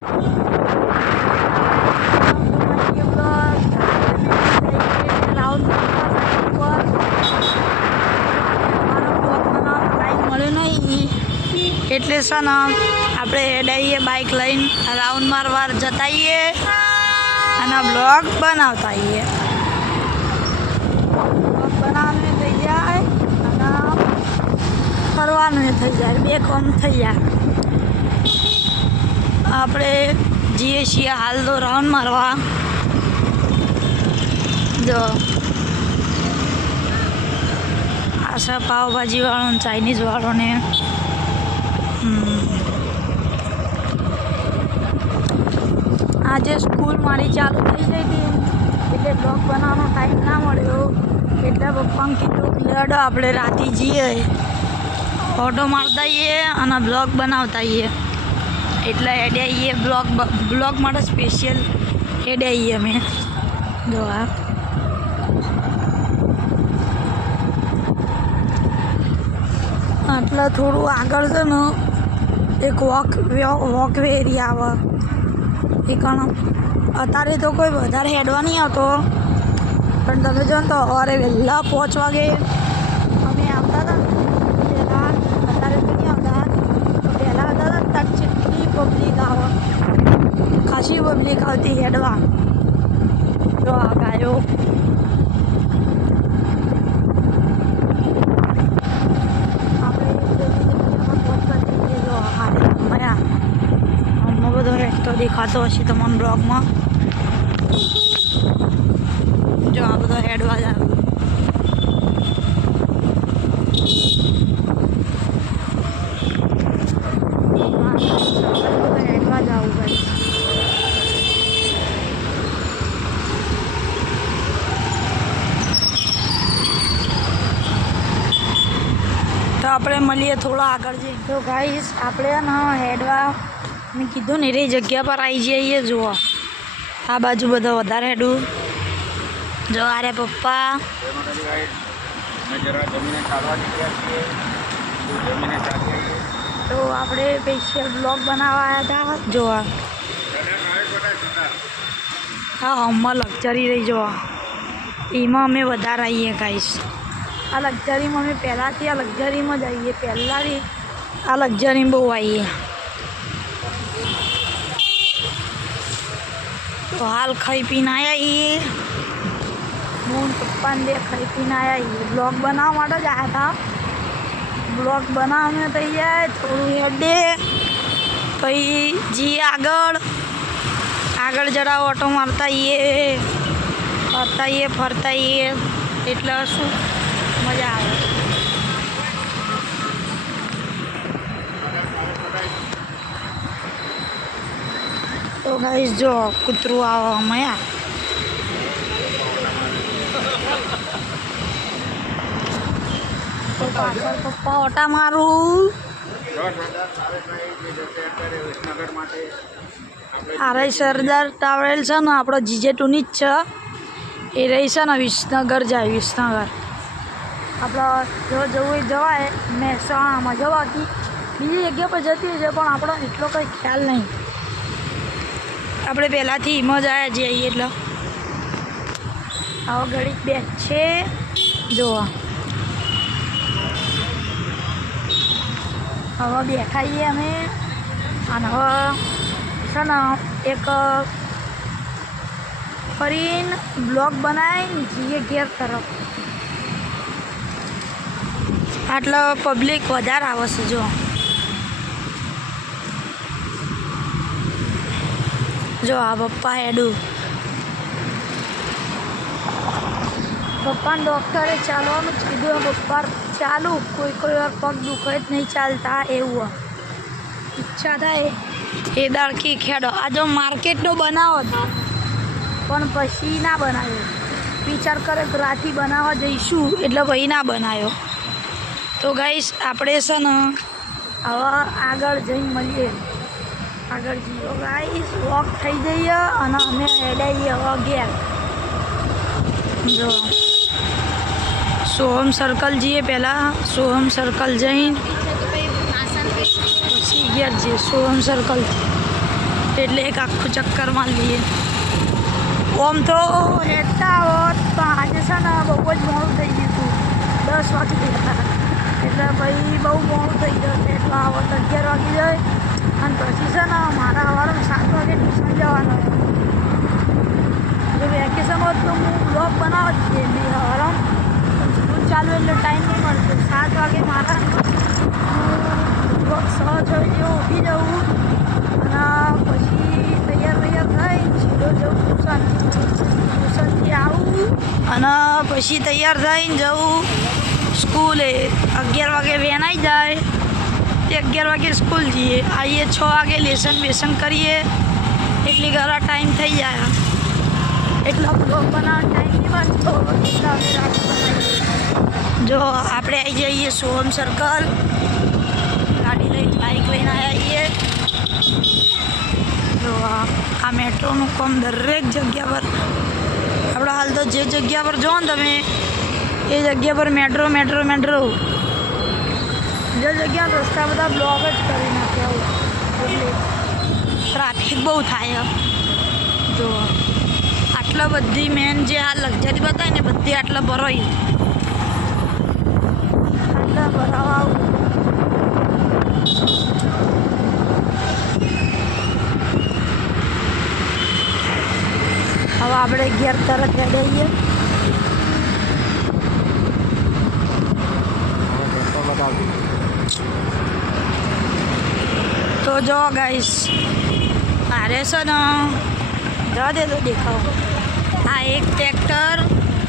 એટલે છે ને આપણે હેડાઈએ બાઇક લઈને રાઉન્ડ મારવા જતા આવીએ અને બ્લોગ બનાવતા આવીએ. બ્લોગ બનાવવાનું થઈ જાય અને ફરવાનું થઈ જાય, બે કામ થઈ જાય. આપણે જઈએ છીએ હાલ તો રાઉન્ડ મારવા. જો આશા પાવભાજી વાળો ચાઇનીઝ વાળો ને આજે સ્કૂલ મારી ચાલુ થઈ ગઈ હતી એટલે બ્લોગ બનાવવાનો ટાઈમ ના મળ્યો એટલે પપ્પાને કીધું લેડો આપણે રાતે જઈએ ફોટો મારતા આવીએ અને બ્લોગ બનાવતા આવીએ. એટલે એડે આવીએ બ્લોગ માટે સ્પેશિયલ એડે આવીએ અમે. જો આ એટલે થોડું આગળ છે ને એક વોકવે એરિયા આવે એ કારણ અત્યારે તો કોઈ વધારે હેડવા નહીં આવતો, પણ તમે જો ને તો સવારે વહેલા 5 વાગે અમે આવતા હતા પહેલાં, અત્યારે તો નહીં આવતા, પહેલાં આવતા હતા ત્યાં જેટલી પબ્લિક આવે, ખાસી પબ્લિક આવતી હેડવા. જો આ ગાયો બધો રસ્તો દેખાતો હશે તમને બ્લોગમાં. જો આ બધો હેડવા જ આવે. હેડવા જ આવું ભાઈ. તો આપણે મળીએ થોડા આગળ જઈએ. તો ગાઈસ આપણે ના હેડવા મેં કીધું ને એ જગ્યા પર આવી જઈએ. જુઓ આ બાજુ બધા વધારે હેડું. જો અરે પપ્પા તો આપણે સ્પેશિયલ બ્લોગ બનાવવા આવ્યા હતા. જોવા હા હમણાં લક્ઝરી રહી જોવા એમાં અમે વધારે આવીએ ગાઈસ. આ લક્ઝરીમાં અમે પહેલાંથી આ લક્ઝરીમાં જ આવીએ, પહેલાંથી આ લક્ઝરી બહુ આવીએ. તો હાલ ખાઈ પીને આવ્યા એ હું પપ્પાને બે ખાઈ પીને આવ્યા એ બ્લોગ બનાવવા માટે જ આવ્યા હતા. બ્લોગ બનાવવાને થઈ જાય થોડું હેડે પછી જઈએ આગળ જરા ઓટો મારતા આવીએ ફરતા આવીએ એટલે શું મજા આવે. તો ગાઈસ જો કૂતરું આવવા મળ્યા. તો પાછળ પપ્પા ઓટા મારું. આ રહી સરદાર ટ્રાવેલ છે ને આપણો જીજે2ની જ છે. એ રહી છે ને વિસનગર જાય. વિસનગર આપણે જો જવું જવાય મહેસાણામાં જવાથી બીજી જગ્યા પર જતી હોય છે પણ આપણો એટલો કંઈ ખ્યાલ નહીં. આપણે પહેલાંથી એમાં જ આવ્યા જઈએ એટલે આવો ઘડી બેસ છે. જોવા હવે બેઠાઈએ અમે અને હવે છે ને એક ફરીને બ્લોગ બનાવીને જઈએ ઘેર તરફ. આટલો પબ્લિક વધારે આવે છે. જો આ પપ્પા હેડું. પપ્પાને ડૉક્ટરે ચાલવાનું જ કીધું. પપ્પા ચાલુ કોઈ વાર પગ દુખે જ નહીં ચાલતા એવું ઈચ્છા થાય એ દાળકી ખેડો. આ જો માર્કેટનો બનાવો પણ પછી ના બનાવ્યો. વિચાર કરે કે રાતે બનાવવા જઈશું એટલે પછી ના બનાવ્યો. તો ગાઈસ આપણે છે ને હવે આગળ જઈને મળીએ. આગળ જઈએ ગાઈસ વોક થઈ જઈએ અને અમે હેડાઈએ હવે ઘેર. જો સોહમ સર્કલ જઈએ પહેલાં. સોહમ સર્કલ જઈને પછી ઘેર જઈએ. સોહમ સર્કલ એટલે એક આખું ચક્કર મારી લઈએ. ઓમ તો હેઠતા હોત પણ આજે છે ને બહુ જ મોડું થઈ ગયું હતું, 10 વાગી ગયા એટલે ભાઈ બહુ મોડું થઈ ગયું એટલે આવત 11 વાગી જાય અને પછી છે ને મારા સવારે 7 વાગે ટ્યુશન જવાનું. જો વેકેશન હોત તો હું બ્લોગ બનાવત કે સવારે સ્કૂલ ચાલુ એટલે ટાઈમ નહીં મળતો. 7 વાગે મારા બ્લોગ 6 જેવું ઉઠી જવું અને પછી તૈયાર થઈ સીધો જવું ટ્યુશનથી આવું અને પછી તૈયાર થઈને જવું સ્કૂલે. 11 વાગે વેન આવી જાય તે 11 વાગે સ્કૂલ જઈએ, આવીએ 6 વાગે લેસન કરીએ એટલી ઘણા ટાઈમ થઈ જાય. એટલા બ્લોગ બનાવવાનો ટાઈમ નહીં બચતો એટલા અમે રાત બનાવીએ. જો આપણે આવી જઈએ સોહમ સર્કલ, ગાડી લઈને બાઇક લઈને આવીએ. જો આ મેટ્રોનું કામ દરેક જગ્યા પર આપણે હાલ તો જે જગ્યા પર જો ને તમે એ જગ્યા પર મેટ્રો જે જગ્યા રસ્તા બધા બ્લોક જ કરી નાખ્યા એટલે ટ્રાફિક બહુ થાય. જો આટલા બધી મેન જે આ લક્ઝરી બતાવે ને બધી આટલા ભરાઈ આટલા ભરાવા આવું. હવે આપણે ઘેર તરત હેડાઈએ. તો જો ગાઈસ મારે છે ને જવા દે તો દેખાવ. આ એક ટ્રેક્ટર